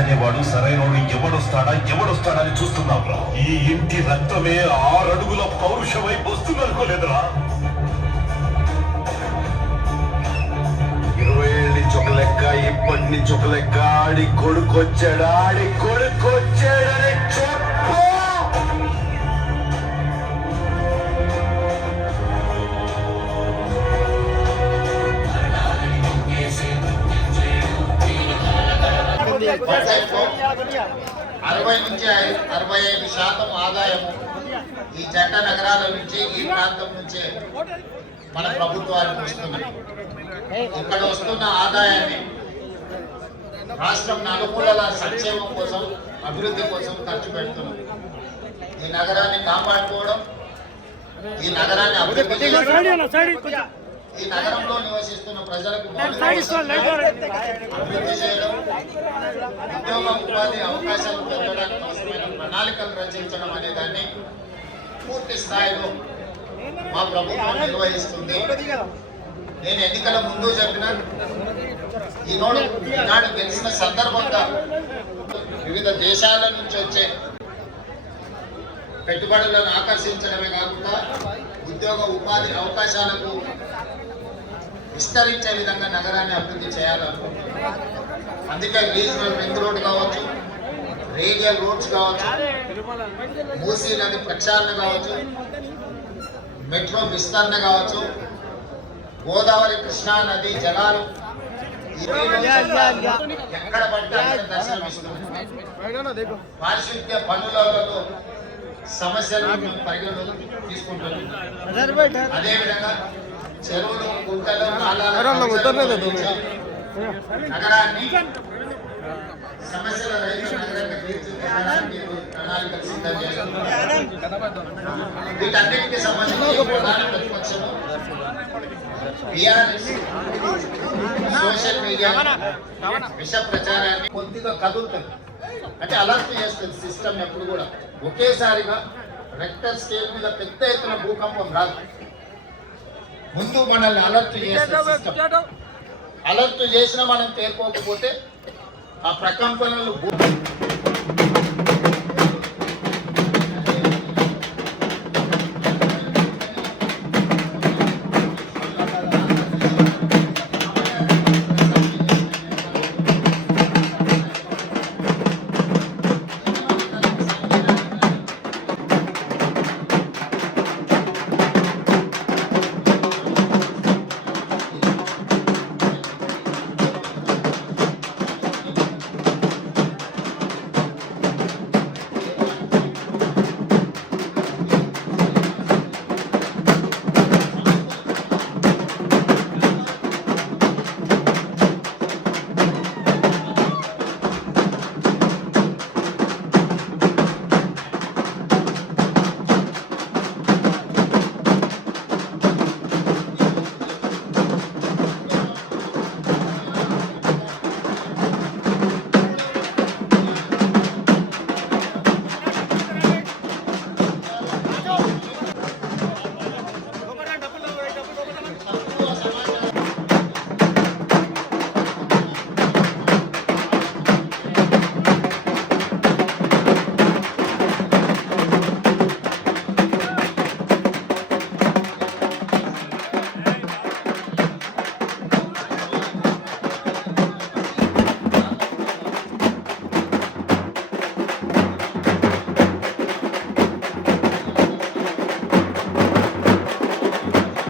అనేవాడు సరైనోడు ఎవడొస్తాడని చూస్తున్నావురా. ఈ ఇంటి రక్తమే 6 అడుగుల పౌరుషమై వస్తుందనుకోలేదురా. 20 ఏళ్ళ నుంచి ఒక లెక్క, ఇప్పటి నుంచి ఒక లెక్క. ఆడి కొడుకొచ్చాడని చెప్పు. అరవై నుంచి 65% ఆదాయము ఈ జంట నగరాల నుంచి, ఈ ప్రాంతం నుంచే మన ప్రభుత్వానికి వస్తున్నాయి. ఇక్కడ వస్తున్న ఆదాయాన్ని రాష్ట్రం నలుమూలల సంక్షేమం కోసం, అభివృద్ధి కోసం ఖర్చు పెడుతున్నాం. ఈ నగరాన్ని కాపాడుకోవడం, ఈ నగరాన్ని అభివృద్ధి చేయడం, ఈ నగరంలో నివసిస్తున్న ప్రజలకు అభివృద్ధి చేయడం, ఉద్యోగ ఉపాధి అవకాశాలు పెంచడానికి అవసరమైన ప్రణాళికలు రచించడం అనే దాన్ని పూర్తి స్థాయిలో మా ప్రభుత్వం నిర్వహిస్తుంది. నేను ఎన్నికల ముందు చెప్పిన ఈనాడు గెలిచిన సందర్భంగా వివిధ దేశాల నుంచి వచ్చే పెట్టుబడులను ఆకర్షించడమే కాకుండా ఉద్యోగ ఉపాధి అవకాశాలకు విస్తరించే విధంగా నగరాన్ని అభివృద్ధి చేయాలనుకుంటున్నాం. అందుకే రీజనల్ రింగ్ రోడ్ కావచ్చు, రేడియల్ రోడ్స్ కావచ్చు, మూసీ నది ప్రక్షాళన కావచ్చు, మెట్రో విస్తరణ కావచ్చు, గోదావరి కృష్ణా నది జలాలు ఎక్కడ పడితే అక్కడ దర్శనమిస్తున్నాయి. పారిశుద్ధ్య పనులలో సమస్యలను మేము పరిగణలోకి తీసుకుంటున్నాం. అదేవిధంగా చెరువులు, గుంటలు, నగరాన్ని సమస్యల రహిత నగరాన్ని తీర్చిదిద్దడానికి ప్రణాళికలు సిద్ధం చేస్తున్నాం. వీటన్నిటికీ సంబంధించి ప్రధాన ప్రతిపక్షం సోషల్ మీడియా విష ప్రచారాన్ని కొద్దిగా కదులుతుంది, అంటే అలర్ట్ చేస్తుంది సిస్టమ్. ఎప్పుడు కూడా ఒకేసారిగా రెక్టర్ స్కేల్ మీద పెద్ద ఎత్తున భూకంపం రాదు. ముందు మనల్ని అలర్ట్ చేస్తుంది సిస్టమ్. అలర్ట్ చేసినా మనం తేరుకోకపోతే ఆ ప్రకంపనలు